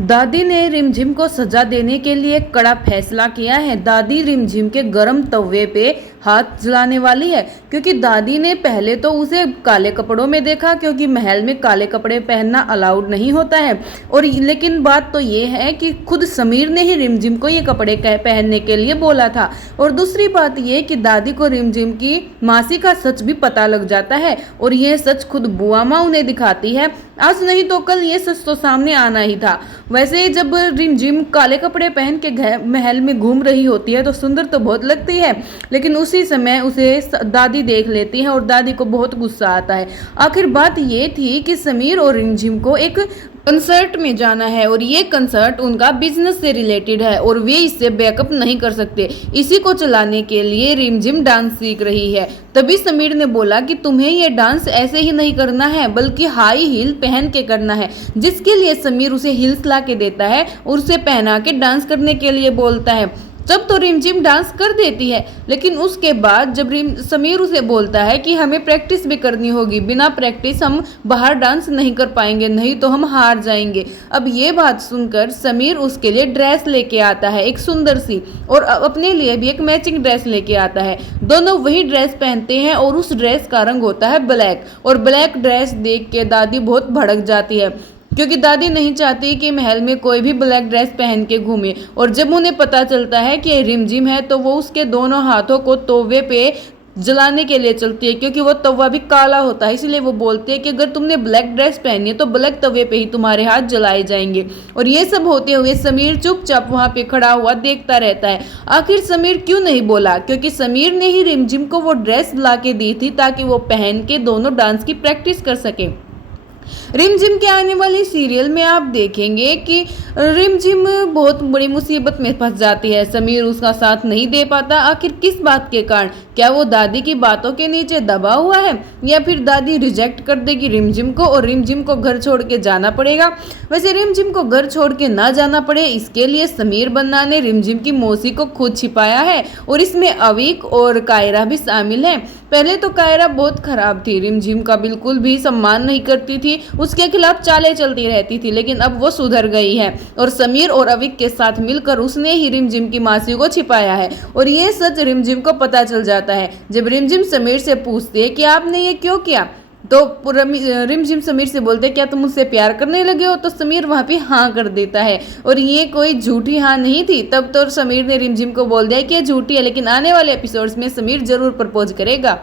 दादी ने रिमझिम को सजा देने के लिए कड़ा फैसला किया है। दादी रिमझिम के गर्म तवे पे हाथ जलाने वाली है, क्योंकि दादी ने पहले तो उसे काले कपड़ों में देखा, क्योंकि महल में काले कपड़े पहनना अलाउड नहीं होता है। और लेकिन बात तो ये है कि खुद समीर ने ही रिमझिम को ये कपड़े पहनने के लिए बोला था। और दूसरी बात ये कि दादी को रिमझिम की मासी का सच भी पता लग जाता है, और यह सच खुद बुआ माँ उन्हें दिखाती है। आज नहीं तो कल ये सच तो सामने आना ही था। वैसे जब रिमझिम काले कपड़े पहन के महल में घूम रही होती है तो सुंदर तो बहुत लगती है, लेकिन उसी समय उसे दादी देख लेती है और दादी को बहुत गुस्सा आता है। आखिर बात ये थी कि समीर और रिमझिम को एक कंसर्ट में जाना है, और ये कंसर्ट उनका बिजनेस से रिलेटेड है और वे इससे बैकअप नहीं कर सकते। इसी को चलाने के लिए रिमझिम डांस सीख रही है। तभी समीर ने बोला कि तुम्हें ये डांस ऐसे ही नहीं करना है, बल्कि हाई हील पहन के करना है। जिसके लिए समीर उसे हील्स ला के देता है और उसे पहना के डांस करने के लिए बोलता है। तब तो रिमझिम डांस कर देती है, लेकिन उसके बाद जब समीर उसे बोलता है कि हमें प्रैक्टिस भी करनी होगी, बिना प्रैक्टिस हम बाहर डांस नहीं कर पाएंगे, नहीं तो हम हार जाएंगे। अब ये बात सुनकर समीर उसके लिए ड्रेस लेके आता है, एक सुंदर सी, और अपने लिए भी एक मैचिंग ड्रेस लेके आता है। दोनों वही ड्रेस पहनते हैं और उस ड्रेस का रंग होता है ब्लैक। और ब्लैक ड्रेस देख के दादी बहुत भड़क जाती है, क्योंकि दादी नहीं चाहती कि महल में कोई भी ब्लैक ड्रेस पहन के घूमे। और जब उन्हें पता चलता है कि रिमझिम है तो वो उसके दोनों हाथों को तवे पे जलाने के लिए चलती है, क्योंकि वो तवा भी काला होता है। इसलिए वो बोलती है कि अगर तुमने ब्लैक ड्रेस पहनी है तो ब्लैक तवे पे ही तुम्हारे हाथ जलाए जाएंगे। और ये सब होते हुए समीर चुपचाप वहां पे खड़ा हुआ देखता रहता है। आखिर समीर क्यों नहीं बोला? क्योंकि समीर ने ही रिमझिम को वो ड्रेस ला के दी थी ताकि वो पहन के दोनों डांस की प्रैक्टिस कर सके। रिमझिम के आने वाली सीरियल में आप देखेंगे कि रिमझिम बहुत बड़ी मुसीबत में फंस जाती है। समीर उसका साथ नहीं दे पाता। आखिर किस बात के कारण? क्या वो दादी की बातों के नीचे दबा हुआ है, या फिर दादी रिजेक्ट कर देगी रिमझिम को और रिमझिम को घर छोड़ के जाना पड़ेगा? वैसे रिमझिम को घर छोड़ के ना जाना पड़े, इसके लिए समीर बन्ना ने रिमझिम की मौसी को खुद छिपाया है, और इसमें अवीक और कायरा भी शामिल है। पहले तो कायरा बहुत खराब थी, रिमझिम का बिल्कुल भी सम्मान नहीं करती थी, उसके खिलाफ चालें चलती रहती थी, लेकिन अब वो सुधर गई है और समीर और अविक के साथ मिलकर उसने ही रिमझिम की मासी को छिपाया है। और ये सच रिमझिम को पता चल जाता है। जब रिमझिम समीर से पूछती है कि आपने ये क्यों किया, तो रिमझिम समीर से बोलते क्या तुम मुझसे प्यार करने लगे हो? तो समीर वहां पे हाँ कर देता है, और ये कोई झूठी हाँ नहीं थी। तब तो समीर ने रिमझिम को बोल दिया कि ये झूठी है, लेकिन आने वाले एपिसोड्स में समीर जरूर प्रपोज करेगा।